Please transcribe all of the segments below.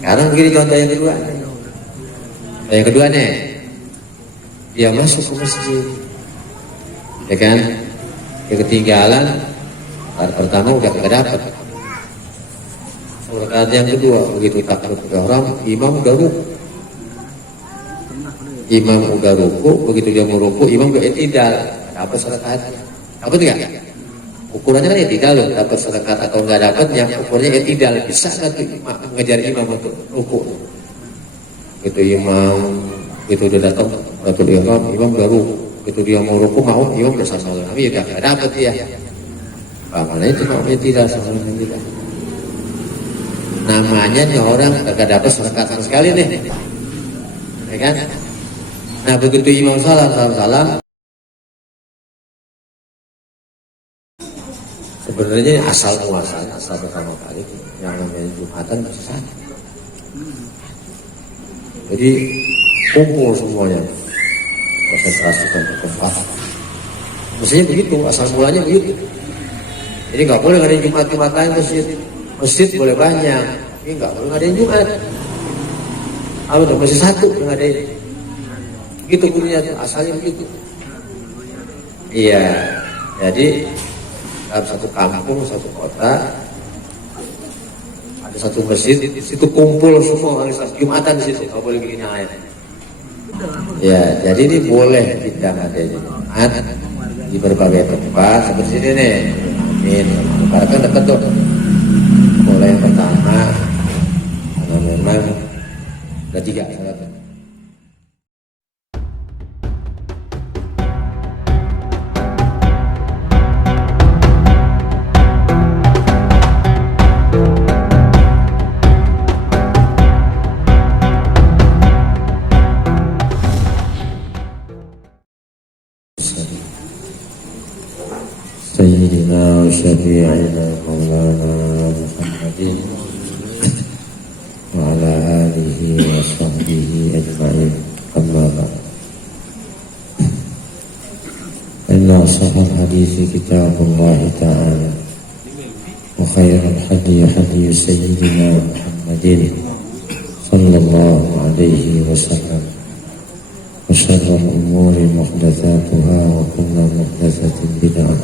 Sekarang begini contoh yang kedua. Yang kedua nih, dia masuk ke masjid, ya kan? Dia ketinggalan, pertama udah gak dapat. Rakaat yang kedua, begitu takbir ihram, imam udah ruku. Imam udah ruku, begitu dia mau ruku, imam udah i'tidal, dapat rakaatnya. Dapat nggak? Ukurannya kan i'tidal loh, dapat rakaat atau nggak dapatnya, ukurannya i'tidal. Bisa nggak tuh mengejar imam untuk ruku? Gitu imam, gitu udah datang, takbir ihram, imam udah ruku. Gitu dia mau ruku, mau imam udah sama Nabi, udah nggak dapat ya. Mana itu namanya tidak sama tidak. Namanya nih orang gak dapat rakaat sama sekali nih, ya kan? Nah begitu imam salam, sebenarnya asal pertama kali yang namanya Jumatan masih satu. Jadi kumpul semuanya, konsentrasi dan tempat. Mestinya begitu, asal mulanya begitu. Jadi nggak boleh ngadain Jumat-Jumatan masjid. Masjid boleh banyak, tapi nggak boleh ngadain Jumat. Kalau udah masih satu yang ngadain. Gitu bunyinya tuh, asalnya begitu. Iya, jadi dalam satu kampung, satu kota ada satu masjid, di situ kumpul semua hari Jumatan di situ, nggak boleh bikin yang lain. Ya, jadi ini boleh kita ngadain Jumat di berbagai tempat seperti ini nih. Amin. Karena kan dekat tuh. Mulai yang pertama, karena memang ada 3 salatnya. Sayyidina wa syafi'ina maulana Muhammadin wa ala alihi wa sahbihi ajma'in, amma ba'd. Inna ashahal hadithi kitabullah ta'ala wa khairal hadi hadi sayyidina Muhammadin sallallahu alaihi wasallam wa syarrul umuri muhdatsatuha wa kullu muhdatsatin bid'ah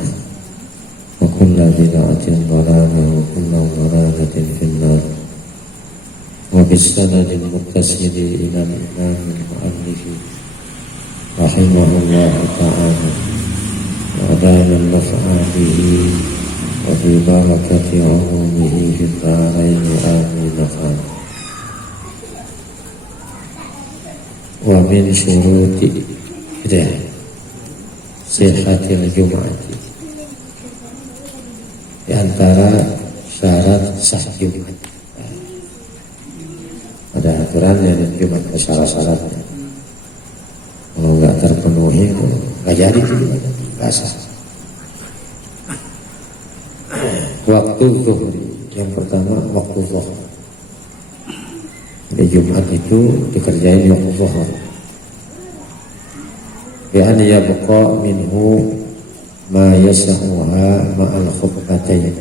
wa kullu bid'atin dhalalah wa kullu dhalalatin finnar. Wa bisanadil muttasili ila al-imam al-mu'allif rahimahullah ta'ala wa adana al-naf'a bihi wa fi barakati umumihi fi dharain amin. Wa min syuruti sihhatil jum'ati, di antara syarat sah Jumat. Ada aturannya dan Jumat ke syarat-syaratnya. Kalau nggak terpenuhi, nggak jadi Jumat, nggak sah. Waktu zuhur, yang pertama waktu zuhur. Di Jumat itu dikerjain waktu zuhur. Bi'an yabqa minhu ma yasahuha ma'al khutbatain,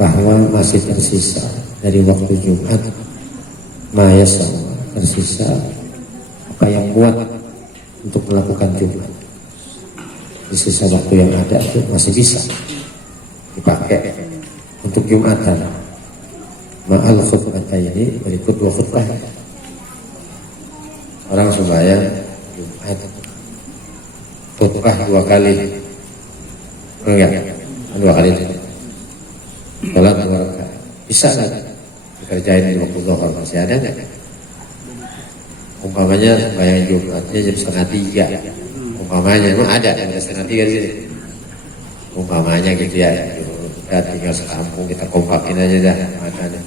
bahwa masih tersisa dari waktu Jumat ma yasahuha, tersisa apa yang kuat untuk melakukan Jumat. Di sisa waktu yang ada itu masih bisa dipakai untuk Jumatan. Ma'al khutbataini, berikut 2 khutbah. Orang sembahyang Jumat khutbah 2 kali, enggak? 2 kali itu salat 2 rakaat. Bisa nggak dikerjain di waktu zuhur? Masih ada nggak? Umpamanya sembahyang Jumatnya jam 2:30. Umpamanya, emang ada jam 2:30 di sini? Umpamanya gitu ya. Kita tinggal sekampung, kita kompakin aja dah makanya.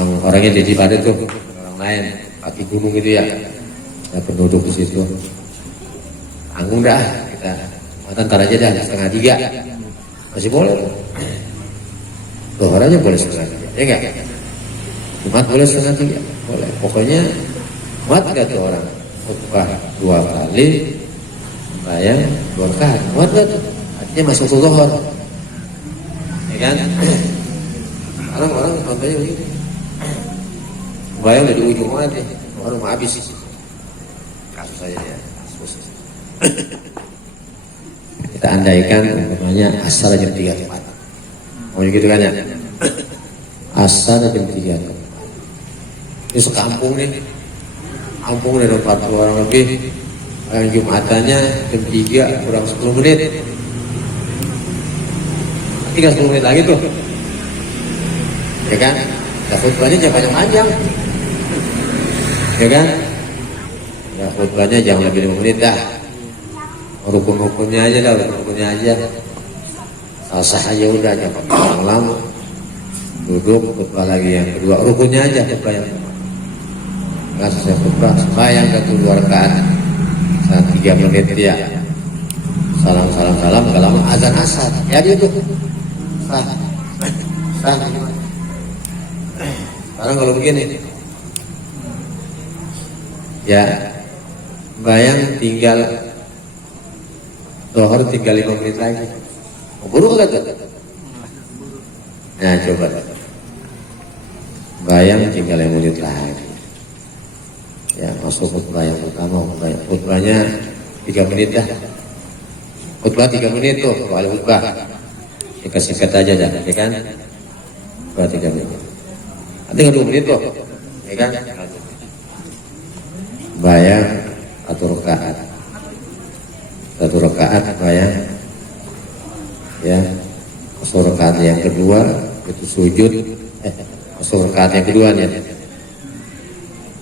Orangnya di pada tuh orang lain kaki gunung gitu ya, ada penduduk di situ. Tanggung dah kita, ntar aja dah 2:30, masih boleh. Zuhur aja boleh 2:30, ya enggak? Jumat boleh 2:30, boleh. Pokoknya muat nggak tuh orang khutbah 2 kali, bayang 2 rakaat, muat nggak tuh? Artinya masuk ke zuhur, ya kan? Orang-orang contohnya begitu. Bayang udah di ujung mana nih, baru mau habis kasus saya ya. Kita andaikan namanya asal jam 3 tepat. Mau gitu kan ya? Asal jam 3 tepat. Ini sekampung nih, kampung ada 40 orang lebih. Yang Jumatannya jam 3 kurang 10 menit. Tinggal 10 menit lagi tuh, ya kan? Ya khutbahnya jangan panjang-panjang, ya kan? Ya khutbahnya jangan lebih 5 menit dah. Rukun-rukunnya aja dah, rukun-rukunnya aja. Sah aja udah, jangan lama. Duduk khutbah lagi yang kedua, rukunnya aja khutbah yang kedua. Nggak selesai khutbah, sembahyang satu 2 rakaat, 3 menit dia. Salam, gak lama azan asar. Ya dia tuh. Sah. Sekarang kalau begini, ya bayang tinggal Zuhur tinggal 5 menit lagi. Buru gak tuh? Nah coba, bayang tinggal 5 menit lagi. Ya masuk khutbah yang pertama, khutbahnya 3 menit dah. Khutbah 3 menit tuh, kalau khutbah singkat aja dah, ya kan? Khutbah 3 menit. Nanti 2 menit tuh, ya kan? Bayang satu rakaat bayang, ya. Masuk rakaat yang kedua itu sujud, masuk rakaat yang kedua nih.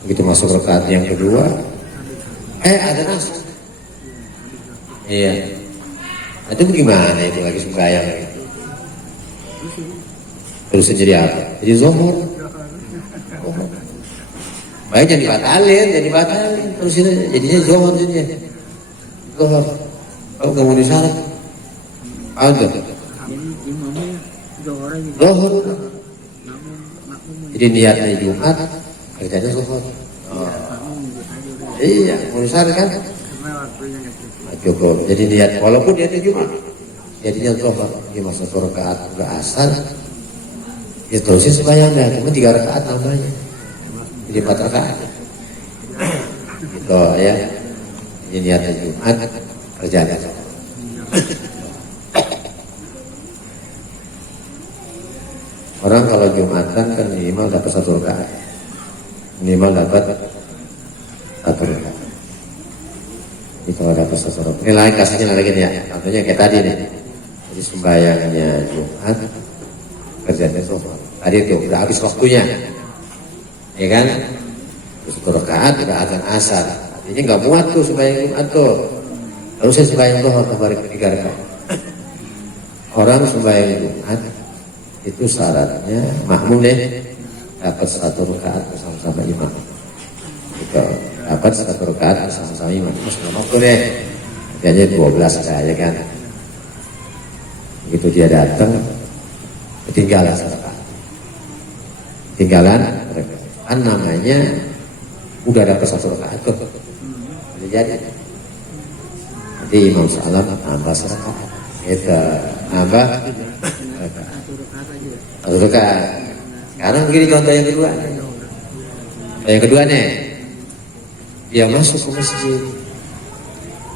Begitu masuk rakaat yang kedua, ada nas. Iya. Itu bagaimana itu lagi sembahyang? Terus jadi apa? Jadi zuhur. Baik jadi batalin. Terus ini jadinya zuhur jadinya. Zuhur. Kalau kamu di sana, ada. Zuhur. Jadi niatnya Jumat, kerjanya zuhur. Iya, mau di sana kan? Cukup. Jadi niat walaupun niatnya Jumat, jadinya zuhur. Di masa 1 rakaat udah asar. Ya terusin sembahyang dah, cuma 3 rakaat namanya. Jadi 4 rakaat. Gitu ya. Jadi niatnya Jumat, kerjanya. Orang kalau Jumatan kan minimal dapat 1 rakaat. Minimal dapat 1 rakaat. Jadi kalau dapat 1 rakaat. Ini lain kasihnya lagi nih ya. Contohnya kayak tadi nih. Jadi sembahyangnya Jumat, kerjanya zuhur. Tadi itu udah habis waktunya, ya kan? Terus 1 rakaat udah azan asar. Artinya nggak muat tuh sembahyang Jumat tuh. Lalu saya sembahyang zuhur tambah 3 rakaat. Orang sembahyang Jumat itu syaratnya makmum deh dapat 1 rakaat bersama-sama imam. Itu dapat 1 rakaat bersama-sama imam. Terus nggak mau deh. Kayaknya 12 ya kan? Begitu dia datang, ketinggalan 1 rakaat. Tinggalan, kan namanya udah dapat 1 rakaat tuh. Jadi nanti imam salam tambah 1 rakaat. Kita nambah 1 rakaat. Sekarang begini contoh yang kedua. Yang kedua nih, dia masuk ke masjid,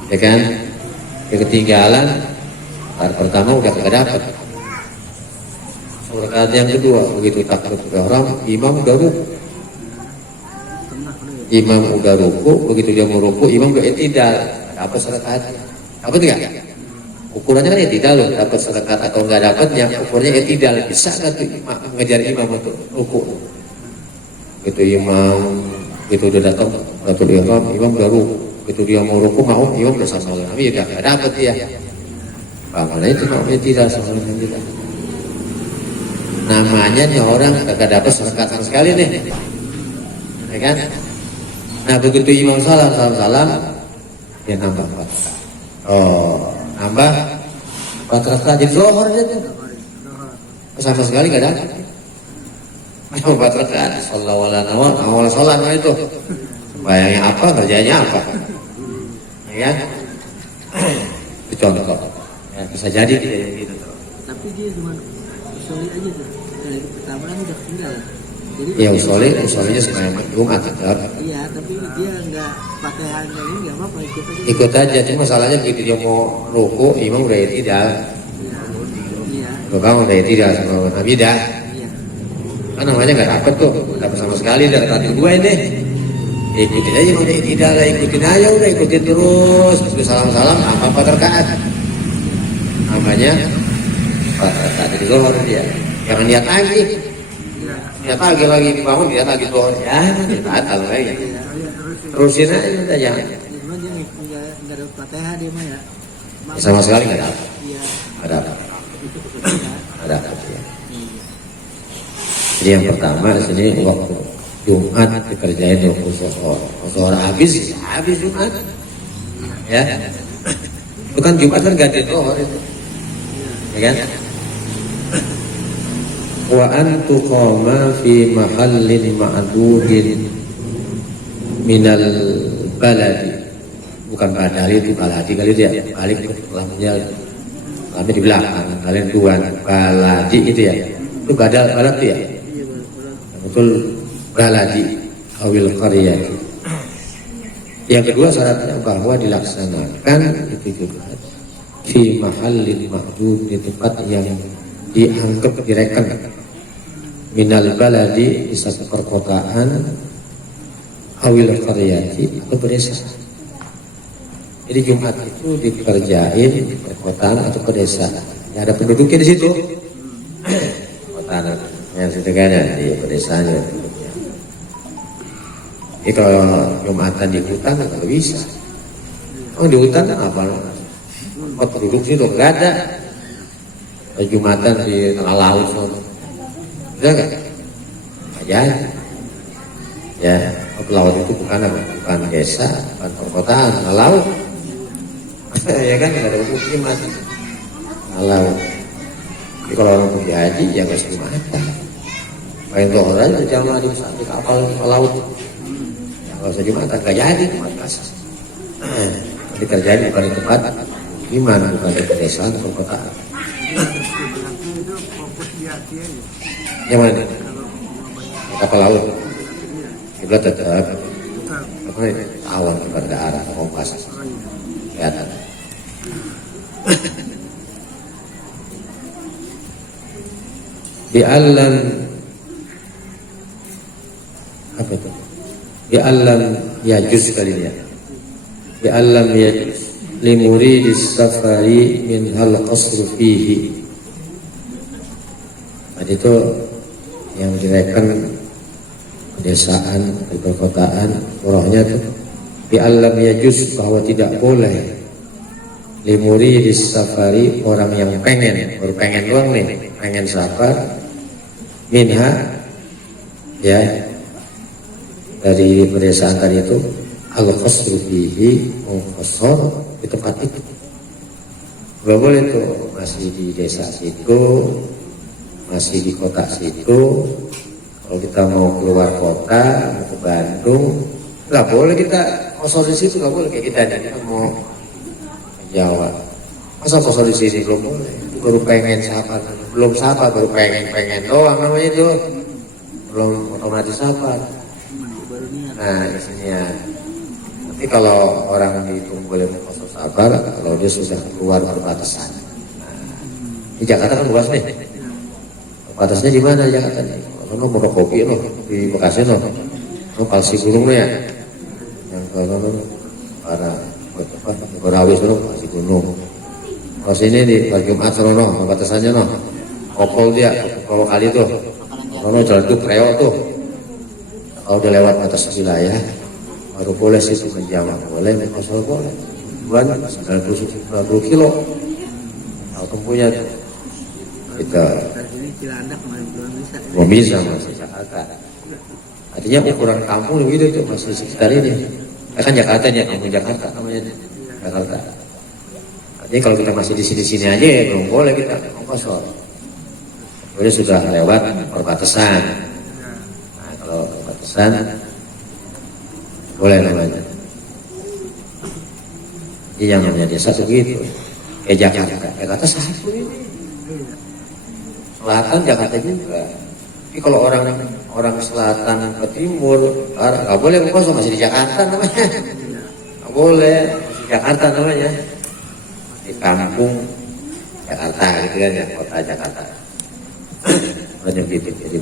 ya kan? Dia ketinggalan. Pertama udah gak dapat. Rakaat yang kedua begitu takbiratul ihram, imam udah ruku. Begitu dia mau ruku, imam udah i'tidal. Dapat 1 rakaat. Dapat enggak? Ukurannya kan i'tidal loh, dapat 1 rakaat atau enggak dapat, yang ukurnya i'tidal. Bisa enggak tuh mengejar imam untuk ruku? Begitu udah datang takbiratul ihram, imam udah ruku. Begitu dia mau ruku, imam udah sama dengan Nabi, udah enggak dapat dia. Bagaimana itu namanya tidak sama dengan kita? Namanya nih orang kagak dapat 1 rakaat sama sekali nih, ya kan? Nah begitu imam salam, dia nambah 4 rakaat. Nambah 4 rakaat jadi zuhur aja tuh. Sama sekali gak dapat. 4 rakaat. Sallallahu alaihi wasallam, awal salat itu. Bayangnya apa, kerjanya apa? Ya kan? Itu contoh. Ya, bisa jadi dia gitu. Tapi dia cuma solid aja tuh. Dari pertama kan udah ketinggalan. Ya usolnya sepanjang Jumat tetap. Iya, tapi dia nggak Fatihah ini nggak apa-apa ikut aja. Ikut aja, cuma masalahnya begitu dia mau ruku, imam udah tidak. Iya. Kamu udah tidak sama Nabi dah. Iya. Kan namanya nggak dapet tuh, dapet sama sekali dari tadi gue ini. Ikutin aja udah tidak lah, ikutin aja udah ikutin terus. Terus salam-salam apa terkaat. Namanya tadi di luar dia. Jangan lihat lagi. Lihat lagi dibangun, lihat lagi tuh. Ya, batal lagi. Terusin aja udah jangan. Cuma dia nggak ada Fatihah dia mah ya. Sama sekali nggak dapat. Iya. Nggak dapat. Itu kebetulan. Nggak dapat ya. Jadi yang pertama di sini waktu Jumat dikerjain 20 sohor habis Jumat. Ya. Itu kan Jumat kan ganti sohor itu. Ya kan? Wa antu qama fi mahallin ma'dudin minal baladi, bukan badali itu baladi kali dia balik lamanya kami di belakang kalian tuan baladi itu ya, itu balad ya, betul baladi awil qaryah. Yang kedua syaratnya bahwa dilaksanakan itu juga fi mahallin ma'dud, di tempat yang dianggap direken, minal baladi di satu perkotaan, awil qaryati atau desa. Jadi Jumat itu dikerjain di perkotaan atau pedesaan. Ya, ada penduduknya di situ. Perkotaan yang situ kan ya, di pedesaan ya. Jadi kalau Jumatan di hutan nggak bisa. Oh di hutan kan apa? Penduduk situ nggak ada. Jumatan di tengah laut, bisa nggak? Aja. Ya, laut itu bukan apa? Bukan desa, bukan perkotaan, tengah laut. Ya kan nggak ada pemukiman. Tengah laut. Jadi kalau orang pergi haji ya nggak Jumatan. Main doa aja jangan di satu kapal ke laut. Ya kalau Jumatan nggak jadi Jumatan. Jadi terjadi bukan di tempat gimana, bukan di desa atau perkotaan. Itu fokus di hati aja. Yang mana? Kapal laut. Kiblat tetap. Apa ini? Awan kepada arah kompas. Kelihatan. Bi'allam apa itu? Bi'allam yajuz kali ya. Bi'allam yajuz limuridis safari min hal qasru fihi. Tadi itu yang direken pedesaan di perkotaan, rohnya itu bi'allam yajuz, bahwa tidak boleh limuridis safari, orang yang baru pengen doang nih, pengen safar, minha ya dari pedesaan tadi itu al qasru fihi, qasr di tempat itu. Gak boleh tuh masih di desa situ, masih di kota situ. Kalau kita mau keluar kota, mau ke Bandung, gak boleh kita kosor di situ, gak boleh kayak kita jadi mau ke Jawa. Masa kosor di sini belum boleh? Baru pengen safar, belum safar, baru pengen doang namanya itu, belum otomatis safar. Nah isinya. Tapi kalau orang itu boleh kosor safar kalau dia sudah keluar perbatasan. Nah, di Jakarta kan luas nih. Batasnya di mana Jakarta nih? Kalau mau kopi loh di Bekasi loh, Palsi Gunung ya, yang kalau para Berawis loh Palsi Gunung. Kalau sini di Jumat loh, batasannya loh, Kopol dia, kalau kali tuh, kalau jalan tuh Kreo tuh, kalau udah lewat batas wilayah, baru boleh sih menjawab, boleh, masuk boleh, bulan 90 kilo, kalau tempuhnya tuh. Kita belum bisa masih Jakarta. Artinya ukuran kampung gitu itu masih sekitar ini. Kan Jakarta ya, kampung Jakarta namanya Jakarta. Artinya kalau kita masih di sini aja ya belum boleh kita kosor. Boleh sudah lewat perbatasan. Nah, kalau perbatasan boleh namanya. Jadi yang namanya desa begitu. Jakarta satu ini. Selatan Jakarta juga, Tapi kalau orang selatan ke timur, nggak boleh kosong, masih di Jakarta namanya. Nggak boleh, masih di Jakarta namanya. Di kampung Jakarta gitu kan ya, kota Jakarta. Banyak gitu, jadi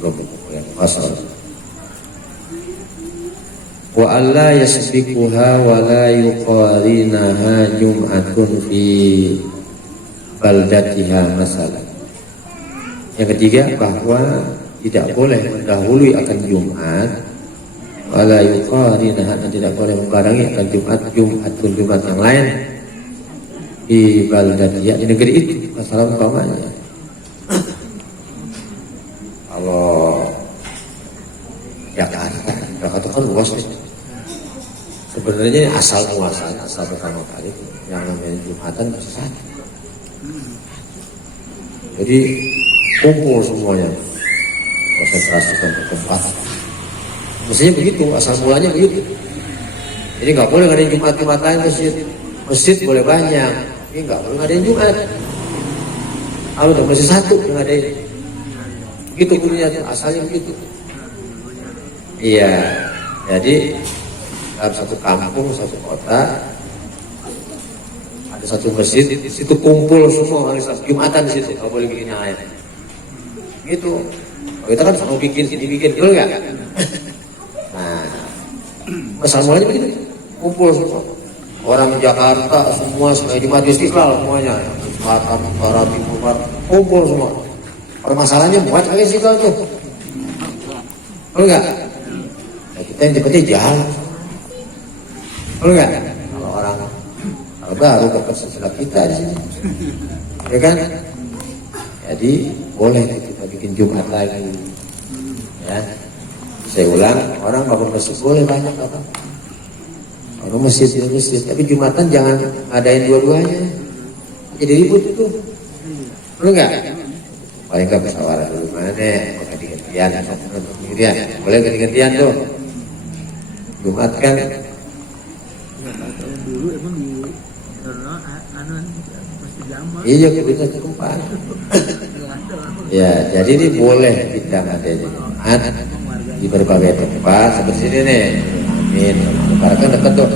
yang kosong. Wa alla yasbiquha wa la yuqarinaha jum'atun fi baldatiha masalah. Yang ketiga, bahwa tidak boleh mendahului akan Jumat, wa la yuqarinaha, dan tidak boleh membarengi akan Jumat yang lain di baldatiha, di negeri itu. Masalah umpamanya, kalau Jakarta kan luas nih. Sebenarnya asal pertama kali yang namanya Jumatan masih satu. Jadi kumpul semuanya, konsentrasi ke tempat. Mestinya begitu, asal mulanya begitu. Jadi nggak boleh ngadain Jumat lain masjid. Masjid boleh banyak, tapi nggak boleh ngadain Jumat. Kalau udah masih satu yang ngadain. Begitu bunyinya, asalnya begitu. Iya, jadi dalam satu kampung, satu kota ada satu masjid, di situ kumpul semua hari Sabtu Jumatan di situ, nggak boleh bikin yang lain. Gitu. Kalau kita kan mau bikin, betul nggak? Nah, asal mulanya begitu, kumpul semua. Orang Jakarta semua sebagai Jumat Istiqlal semuanya, Selatan, Barat, Timur, kumpul semua. Permasalahannya buat lagi Istiqlal tuh, betul nggak? Kita yang cepetnya jalan, betul nggak? Kalau orang baru dapat sesudah kita di sini, ya kan? Jadi boleh kita bikin Jumat lagi, ya. Saya ulang, orang bangun masjid boleh banyak apa? Orang masjid, tapi Jumatan jangan ngadain dua-duanya, jadi ribut itu, betul nggak? Paling nggak musyawarah dulu mana, mau ganti-gantian, boleh ganti-gantian tuh. Jumat kan tahun dulu emang di kanan masih zaman. iya kita keempat. Ya jadi ini boleh kita ngadain Jumat di berbagai tempat seperti ini nih. Amin. Karena kan dekat tuh.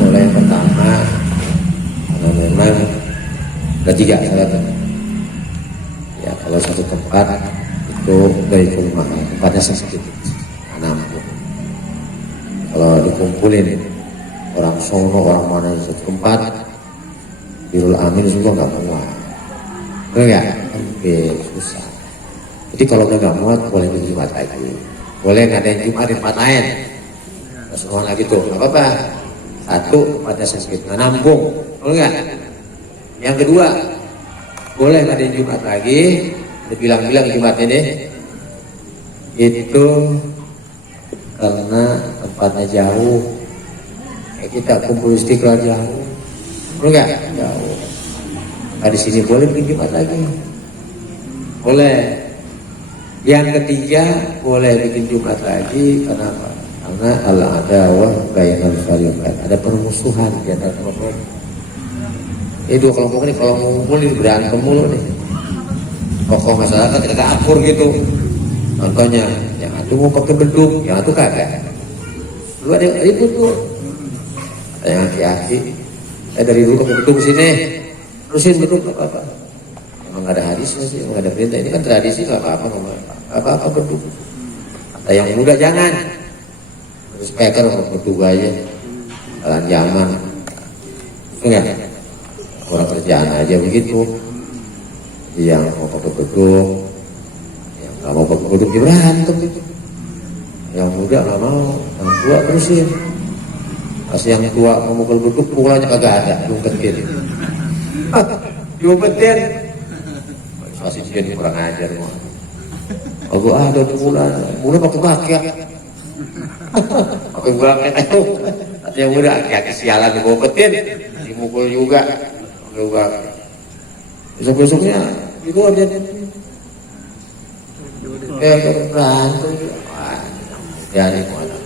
Boleh yang pertama karena memang ada 3 syaratnya. Ya kalau satu tempat itu dari rumah, tempatnya sedikit, 6. Kalau dikumpulin orang sono, orang mana di satu tempat, Birul Amin juga nggak muat, enggak? Oke, susah. Jadi kalau udah nggak muat, boleh di Jumat lagi, boleh ngadain Jumat di tempat lain, semua lagi tuh, nggak apa-apa. Satu, tempatnya sedikit, nggak nampung, enggak? Yang kedua, boleh ngadain Jumat lagi, dibilang-bilang Jumat ini, itu karena tempatnya jauh, kayak kita kumpul Istiqlal jauh, enggak? Jauh. Nah di sini boleh bikin Jumat lagi, boleh. Yang ketiga boleh bikin Jumat lagi, kenapa? Karena al-adawah bainal fariqain, ada permusuhan di antara kelompok. Ini 2 kelompok ini kalau ngumpul ini berantem mulu nih. Tokoh masyarakat tidak akur gitu. Contohnya, yang itu mau pakai beduk, yang itu kagak. Lu ada yang ribut tuh. Ada yang hati-hati. Dari dulu pakai beduk sini, terusin beduk apa-apa. Emang nggak ada hadisnya sih, emang nggak ada perintah. Ini kan tradisi, nggak apa-apa, apa-apa beduk. Ada yang muda jangan. Terus speaker mau beduk aja, jalan zaman. Enggak, orang kerjaan aja begitu. Yang mau pakai beduk, nggak mau pakai beduk di berantem gitu. Yang muda nggak mau, yang tua terusin. Pas yang tua mau mukul beduk, pukulannya kagak ada, diumpetin. Diumpetin. Masih jadi kurang ajar mau. Aku ada pukulan, mulai pakai bakyak. Pakai bakyak itu. Yang muda aki-aki sialan diumpetin, dimukul juga. Pakai bakyak. Besok-besoknya itu aja. Berantem, ya ini mana?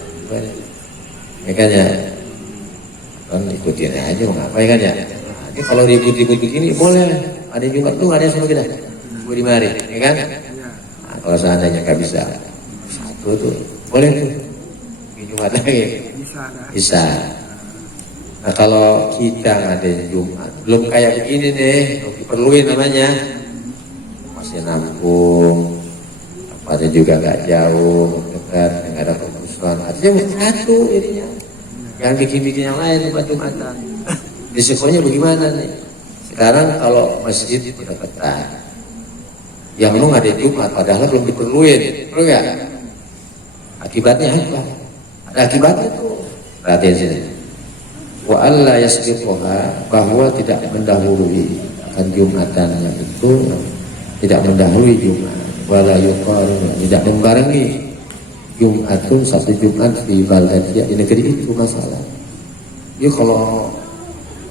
Makanya kan ikutin aja, ngapain kan ya? Ini kalau ribut-ribut begini boleh. Ada juga tuh ada yang suruh kita, gue di mari, ya kan? Nah, Kalau seandainya nggak bisa satu tuh boleh tuh Jumat lagi Bisa kan? bisa. Nah kalau kita ngadain Jumat belum kayak begini nih, belum diperluin namanya, masih nampung, tempatnya juga nggak jauh, dekat, nggak ada permusuhan, artinya mesti satu jadinya. Jangan bikin-bikin yang lain tempat Jumatan. Risikonya bagaimana nih? Sekarang kalau masjid udah ketat, yang lu ngadain Jumat padahal belum diperluin, perlu nggak? Akibatnya apa? Ada akibatnya tuh. Perhatian sini. Wa alla yasbiquha, bahwa tidak mendahului akan Jumatannya itu, tidak mendahului Jumat. Wala yuqaru, tidak membarengi Jumatun satu Jumat di baldatia di negeri itu masalah. Yuk kalau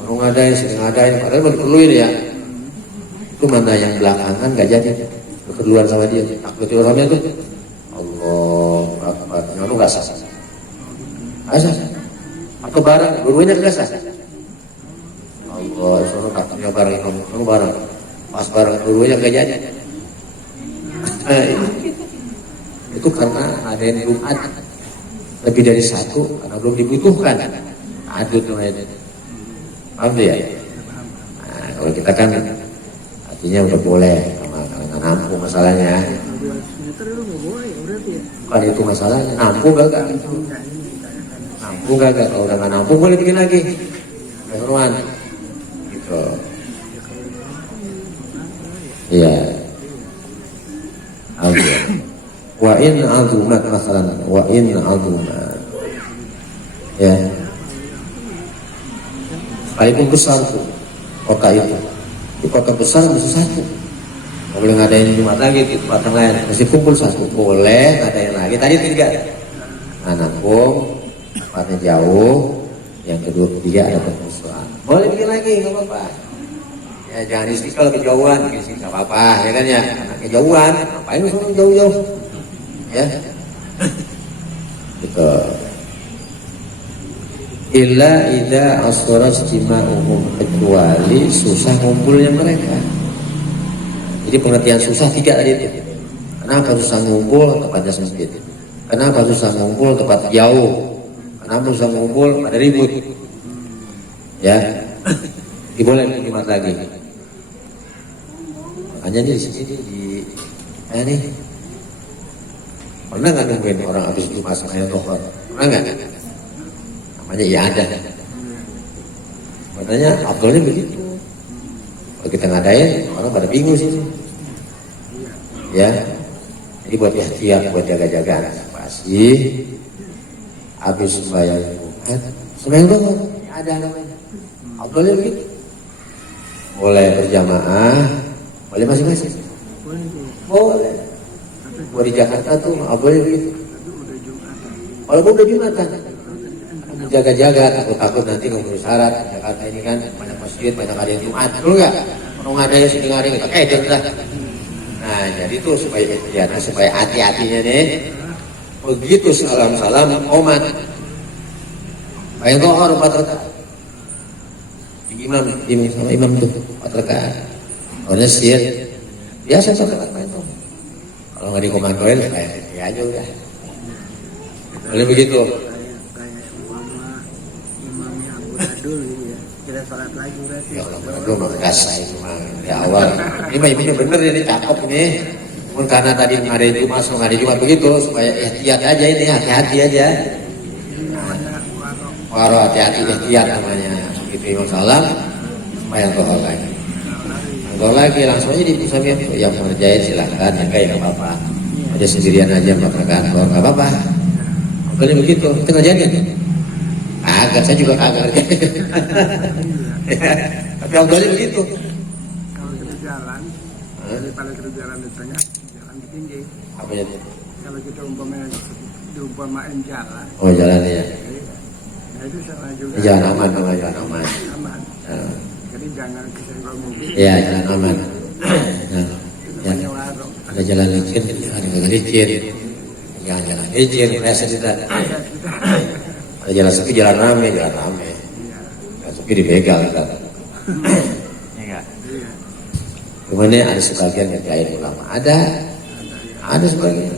orang ngadain, sering ngadain, padahal mau diperluin ya. Itu mana yang belakangan gak jadi keperluan sama dia. Takut orangnya tuh Allah Akbar, yang gak sah. Asal atau barang, dua-duanya gak sah. Allah, suruh takutnya barang kamu barang. Pas barang dua-duanya gak jadi. Itu karena ada yang Jumat lebih dari satu karena belum dibutuhkan. Aduh tuh ini. Paham ya? Nah, kalau kita kan artinya udah boleh sama nampung masalahnya. 12 meter lu nggak boleh berarti ya? Kan itu masalahnya. Nampung gak? Nampung gak? Kalau udah nggak nampung boleh bikin lagi. Teman-teman. Gitu. Iya. Aduh. Wa in azumat masalan, wa in azumat. Ya. Paling besar tuh kota itu. Di kota besar bisa satu. Nggak boleh ngadain Jumat lagi di tempat yang lain. Mesti kumpul satu. Boleh ngadain lagi. Tadi tiga. Nah, nampung, tempatnya jauh. Yang kedua, ketiga ada permusuhan. Boleh bikin lagi, nggak apa-apa. Ya jangan istiqlal kejauhan, bikin nggak apa-apa, ya kan ya. Karena kejauhan, ngapain lu jauh-jauh? Ya. Gitu. Illa ida asura istima'uhum, kecuali susah ngumpulnya mereka. Jadi pengertian susah tiga tadi itu. Kenapa susah ngumpul? Tempatnya sempit. Kenapa susah ngumpul? Tempat jauh. Kenapa susah ngumpul? Pada ribut. Ya, diboleh Jumat lagi. Makanya di sini di nih. Pernah nggak nungguin orang habis Jumat sama Tohor? Pernah nggak? Namanya ya ada. Makanya Abdulnya begitu. Kalau kita ngadain, orang pada bingung sih. Ya, jadi buat ikhtiar, buat jaga-jaga pasti habis sembahyang Jumat, sembahyang Zuhur ada namanya. Abdulnya begitu. Boleh berjamaah, boleh masing-masing. Boleh. Buat di Jakarta tuh Abdulnya begitu. Walaupun udah Jumatan. Jaga-jaga, takut-takut nanti ngomong syarat. Jakarta ini kan banyak masjid, banyak ada yang Jumat, betul nggak? Kalau nggak ada yang sedang hari kita kayak lah. Nah, jadi itu supaya hati-hatinya nih. Begitu salam-salam umat. Bayang Zuhur 4 rakaat. Imam sama imam tuh 4 rakaat. Orangnya sir. Biasa sholat bayang Zuhur. Kalau nggak dikomandoin, kayak ya aja udah. Boleh begitu. Dulu ya, kita sholat lagi berarti. Ya Allah, belum merasa itu mah ya awal. Ini mah ibunya bener ini cakep ini. Pun karena tadi ngadain Jumat, ngadain Jumat begitu supaya ihtiyat aja ini, hati-hati aja. Waro hati-hati ihtiyat namanya. Begitu Imam salam, supaya Zuhur lagi. Zuhur lagi langsung aja disamia. Yang mengerjain silahkan, yang kayak nggak apa-apa. Aja sendirian aja 4 rakaat nggak apa-apa. Pokoknya begitu, kita ngerjain kan? Agak, saya juga agak. Tapi Abdulnya begitu. Kalau kita jalan, daripada kita jalan di tengah, jalan di pinggir. Apa jadi? Kalau kita umpamain jalan. Oh jalan ya. Nah itu sama juga. Jalan aman, jalan aman. Aman. Jadi jangan kesenggol mobil. Iya, jalan aman. Nah, Banyak warung. ada jalan licin, ada jalan licin. Jangan jalan licin, rasa tidak. Ada jalan sepi, jalan rame. Jalan sepi dibegal kan. Iya. Kemudian ada sebagian yang kaya ulama ada Ada sebagainya.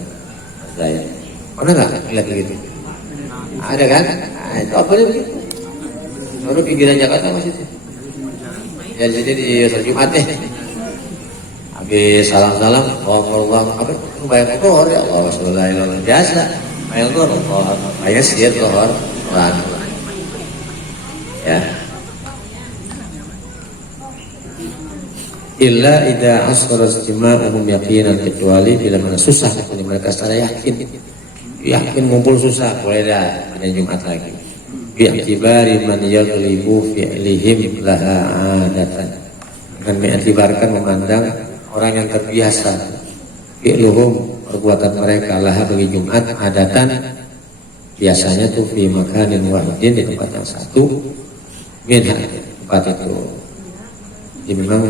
Saya pernah nggak lihat begitu? Ada kan? Nah, itu apa begitu? Baru pinggiran Jakarta masih itu. Ya jadi di Jumat nih. Habis salam-salam, Allah apa? Bayang kohor ya Allah Subhanahu biasa. Bayang kohor, bayang sihir kohor, Quran. Ya. Illa idza asra istima'uhum yaqinan, kecuali bila mana susah mereka secara yakin ngumpul susah, boleh dah ada Jumat lagi. Bi'tibari man yaghlibu fi'lihim laha adatan, dengan mengiktibarkan memandang orang yang terbiasa fi'luhum perbuatan mereka laha bagi Jumat adatan, biasanya tuh fi makanin wahidin, di tempat yang satu, minha tempat itu. Jadi memang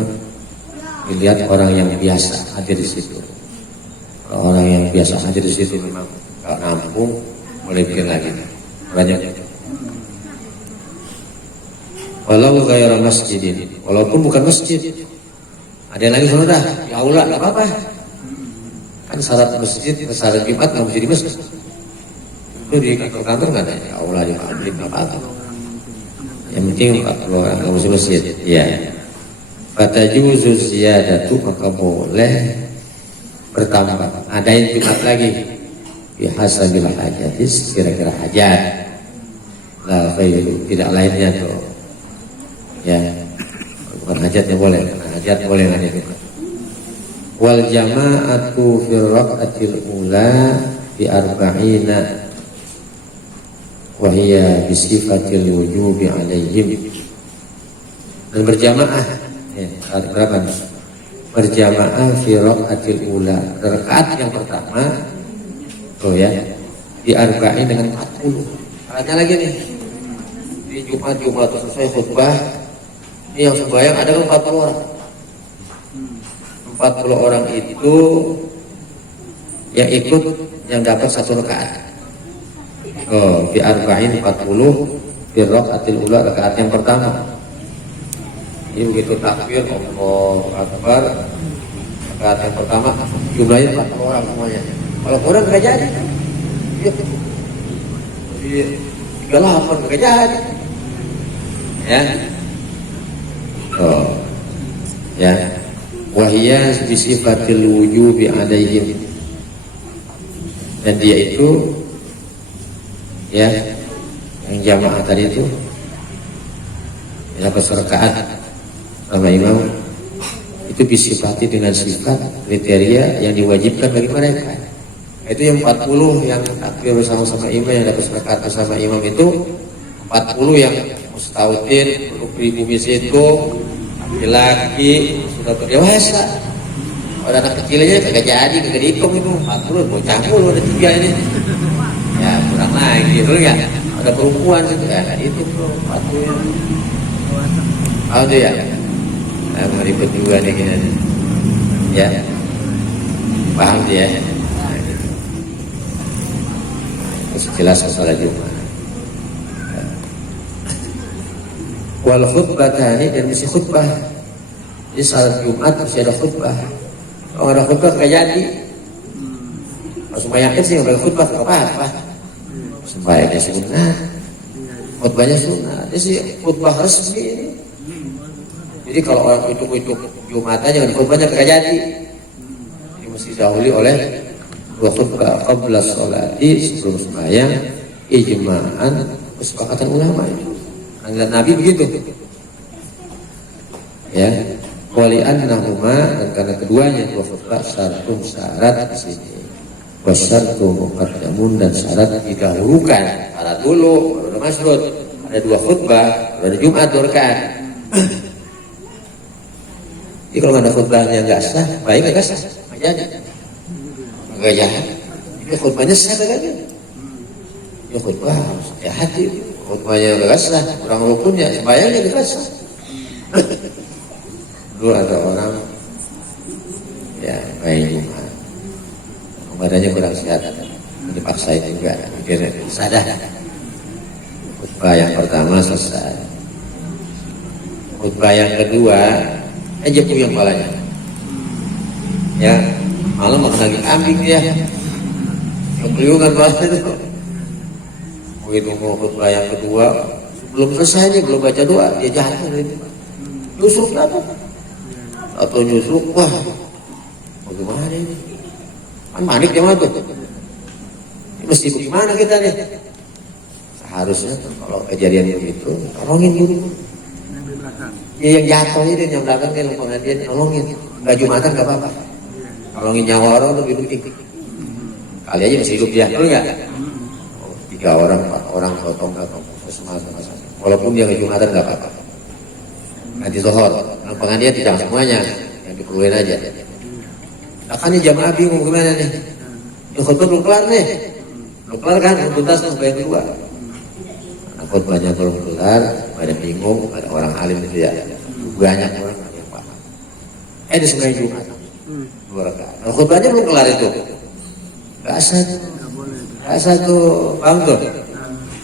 dilihat orang yang biasa hadir di situ. Kalau orang yang biasa hadir di situ memang kalau nampung boleh bikin lagi banyak. Walau ghairu masjidin, walaupun bukan masjid, ada yang lagi sudah di aula nggak apa-apa. Kan syarat masjid, syarat Jumat nggak mesti di masjid. Itu di kantor nggak ada, di aula di masjid nggak apa-apa. Yang penting 40 orang nggak mesti masjid. Iya. Fatajuzu ziyadatu, maka boleh bertambah. Ada yang Jumat lagi bihasabil hajatis, kira-kira hajat. La khairu, tidak lainnya tuh. Ya, bukan hajatnya boleh, hajat boleh ada juga. Wal jama'atu fi raqatil ula bi arba'ina wa hiya bi sifatil wujubi alaihim. Dan berjamaah ya, berapa? Berjamaah fi raqatil ula, rakaat yang pertama. Oh ya, di arba'in dengan 40. Tanya lagi nih. Di Jumat selesai khutbah. Ini yang sembahyang ada 40 orang. 40 orang itu yang ikut, yang dapat satu rakaat. Oh, di arba'in 40 di raqatil ula, rakaat yang pertama. Ini begitu takbir Allahu Akbar, rakaat yang pertama jumlahnya 40 orang semuanya. Kalau kurang nggak jadi. Iya. 38 nggak jadi. Ya. Oh. Ya. Wahiyya bisifatil wujubi alaihim. Dan dia itu ya, yang jamaah tadi itu dapat rakaat sama imam, itu disifati dengan sifat kriteria yang diwajibkan bagi mereka. Itu yang 40 yang takbir bersama-sama imam, yang dapat rakaat bersama imam itu 40 yang mustautin, rukri bubis itu laki-laki sudah berdewasa. Kalau anak kecilnya kagak jadi, kagak dihitung itu 40, bocah mulu ada 3 ini. Ya kurang lagi gitu ya. Ada perempuan itu ya, itu tuh 40. Oh itu ya. Nah, meribet juga nih gini. Ya. Paham dia? Nah, gitu. Terus jelas masalah Jumat. Wal khutbah tani, dan mesti khutbah. Jadi salat Jumat mesti ada khutbah. Kalau ada khutbah nggak jadi. Kalau sembahyangnya sih nggak khutbah nggak apa-apa. Sembahyangnya sunnah, khutbahnya sunnah. Ini sih khutbah resmi ini. Jadi kalau orang itu Jumat aja dengan khutbahnya nggak jadi. Ini mesti didahului oleh 2 khutbah qabla sholati, sebelum sembahyang, ijma'an, kesepakatan ulama itu. Anggaran Nabi begitu. Ya, wali annahuma, dan karena keduanya 2 khutbah syartun, syarat di sini. Wasyartu muqaddamun, dan syarat didahulukan. Syarat dulu, baru masrut. Ada 2 khutbah, ada Jumat 2 rakaat. Jadi kalau ada khutbahnya nggak sah, baik nggak sah, nggak jadi. Nggak jadi. Ini khutbahnya sah lagi. Ya khutbah harus ya hati. Khutbahnya nggak sah, kurang rukunnya, sembahyangnya nggak sah. Dulu ada orang ya baik Jumat, badannya kurang sehat, dipaksain juga, akhirnya sadar. Khutbah yang pertama selesai, khutbah yang kedua aja puyeng kepalanya, ya malam makan lagi kambing dia. Kebeliungan bahasa itu. Begitu mau khutbah yang kedua, belum selesai nih, belum baca doa, dia jatuh itu. Nyusruk apa? Atau nyusruk, wah, bagaimana ini? Kan manik yang tuh. Ini mesti bagaimana kita nih? Seharusnya kalau kejadian begitu, tolongin dulu. Yang di belakang. Ya yang jatuh itu yang belakang kan pengajian tolongin. Nggak jumatan nggak apa-apa. Tolongin nyawa orang lebih penting. Kali aja masih hidup dia, betul nggak? 3 orang, 4 orang, potong semacam. Walaupun dia nggak jumatan nggak apa-apa. Nanti zuhur, pengajian tidak semuanya, yang diperluin aja. Nah kan ini jamaah bingung gimana nih? Ini khutbah belum kelar nih, belum kelar kan? Tuntas khutbah yang kedua. Nah, khutbahnya belum kelar, pada bingung, ada orang alim itu ya, banyak orang yang paham. Di sebenarnya Jumat, 2 rakaat. Nah, khutbahnya belum kelar itu, nggak asal tuh, paham tuh.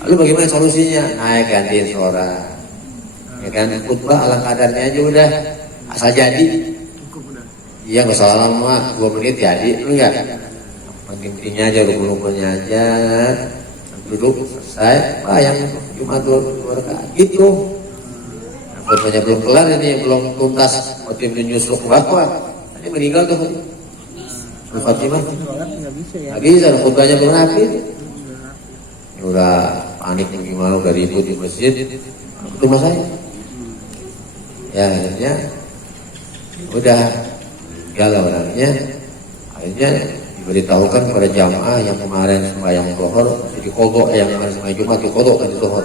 Lalu bagaimana solusinya? Naik gantiin suara, ya kan? Khutbah ala kadarnya aja udah, asal jadi. Iya nggak salah lama, 2 menit jadi, enggak. Pentingnya aja, rukunnya aja, duduk selesai, yang cuma 2 rakaat gitu. Khutbahnya belum kelar ini, yang belum tuntas, waktu nyusruk wakwa, ini meninggal tuh. Fatimah nggak bisa, khutbahnya belum habis. Udah panik gimana, udah ribut di masjid, ke rumah saya. Ya akhirnya udah galau orangnya, akhirnya diberitahukan kepada jamaah yang kemarin sembahyang zuhur jadi kodok, yang kemarin sembahyang Jumat di kodok kan di zuhur.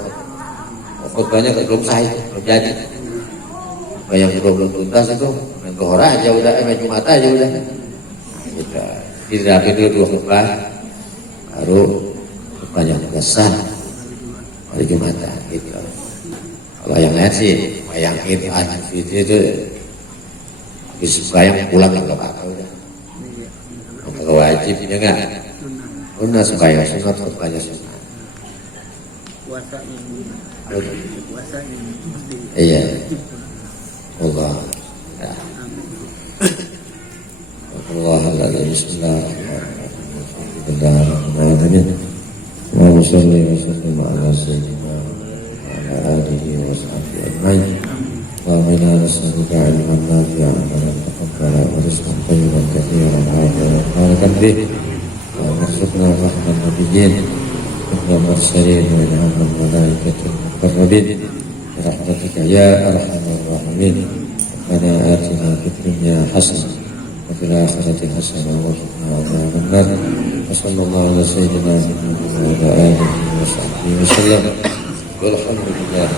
Khutbahnya belum sahih, belum jadi. Sembahyang kedua belum tuntas itu, main zuhur aja udah, main Jumat aja udah. Kita dirapi dulu 2 khutbah, baru khutbahnya besar hari Jumatan gitu. Kalau yang lain sih, yang itu bayang pulang nggak apa-apa udah. Kalau wajib ya nggak. Benar sembahyang sunat, khutbahnya sunat. Iya. Allah. Alhamdulillah. Bismillahirrahmanirrahim. Wa salli wa sallim ala sayyidina wa ala alihi wa sahbihi ajma'in. وإنا نسألك علما نافعا وتقبلا ورزقا طيبا كثيرا عاجلا باركا به وارزقنا رحم النبيين والمرسلين وإلهام الملائكة المقربين برحمتك يا أرحم الراحمين. ربنا آتنا في الدنيا حسنة وفي الآخرة حسنة وقنا عذاب النار. وصلى الله على سيدنا محمد وعلى آله وصحبه وسلم والحمد لله.